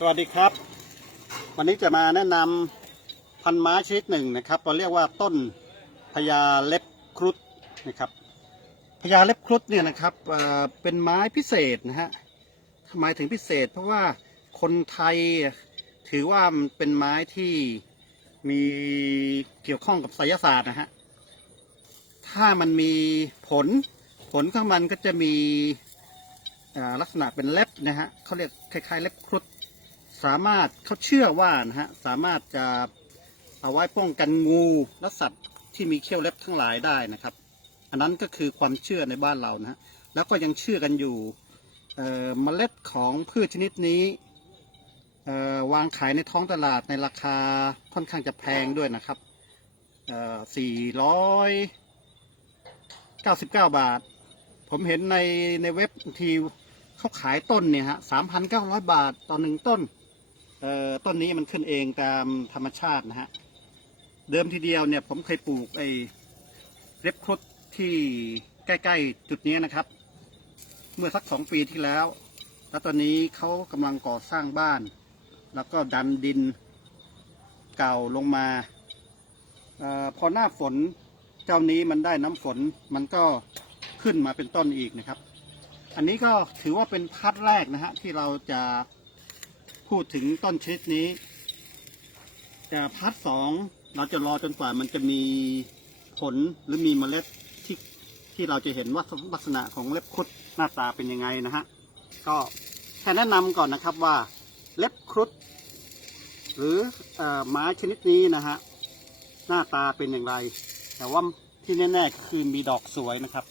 สวัสดีครับ วันนี้จะมาแนะนำพันไม้ชนิดหนึ่งนะครับเราเรียกว่าต้นพญาเล็บครุฑนะครับพญาเล็บครุฑเนี่ยนะครับเเป็นไม้พิเศษนะฮะทำไมถึงพิเศษ เพราะว่าคนไทยถือว่ามันเป็นไม้ที่มีเกี่ยวข้องกับไสยศาสตร์นะฮะถ้ามันมีผลผลของมันก็จะมีลักษณะเป็นเล็บนะฮะเขาเรียกคล้ายๆเล็บครุฑ สามารถเขาเชื่อว่านะฮะสามารถจะเอาไว้ป้องกันงูและสัตว์ที่มีเขี้ยวเล็บทั้งหลายได้นะครับ อันนั้นก็คือความเชื่อในบ้านเรานะฮะแล้วก็ยังเชื่อกันอยู่เมล็ดของพืชชนิดนี้วางขายในท้องตลาดในราคาค่อนข้างจะแพงด้วยนะครับสี่ร้อยเก้าสิบเก้าบาท ผมเห็นในในเว็บทีเขาขายต้นเนี่ยฮะสามพันเก้าร้อยบาทต่อหนึ่งต้น ต้นนี้มันขึ้นเองตามธรรมชาตินะฮะ เดิมทีเดียวเนี่ยผมเคยปลูกไอ้เล็บครุฑที่ใกล้ ๆ จุดนี้นะครับ เมื่อสักสองปีที่แล้ว แล้วตอนนี้เขากำลังก่อสร้างบ้าน แล้วก็ดันดินเก่าลงมาออพอหน้าฝนเจ้านี้มันได้น้ำฝนมันก็ขึ้นมาเป็นต้นอีกนะครับ อันนี้ก็ถือว่าเป็นพาร์แรกนะฮะที่เราจะ พูดถึงต้นชนิดนี้ แต่พาร์ทสองเราจะรอจนกว่ามันจะมีผลหรือมีเมล็ดที่ที่เราจะเห็นว่าลักษณะของเล็บครุฑหน้าตาเป็นยังไงนะฮะ ก็แค่แนะนำก่อนนะครับว่าเล็บครุฑหรือเออไม้ชนิดนี้นะฮะหน้าตาเป็นอย่างไร แต่ว่าที่แน่ๆก็คือมีดอกสวยนะครับ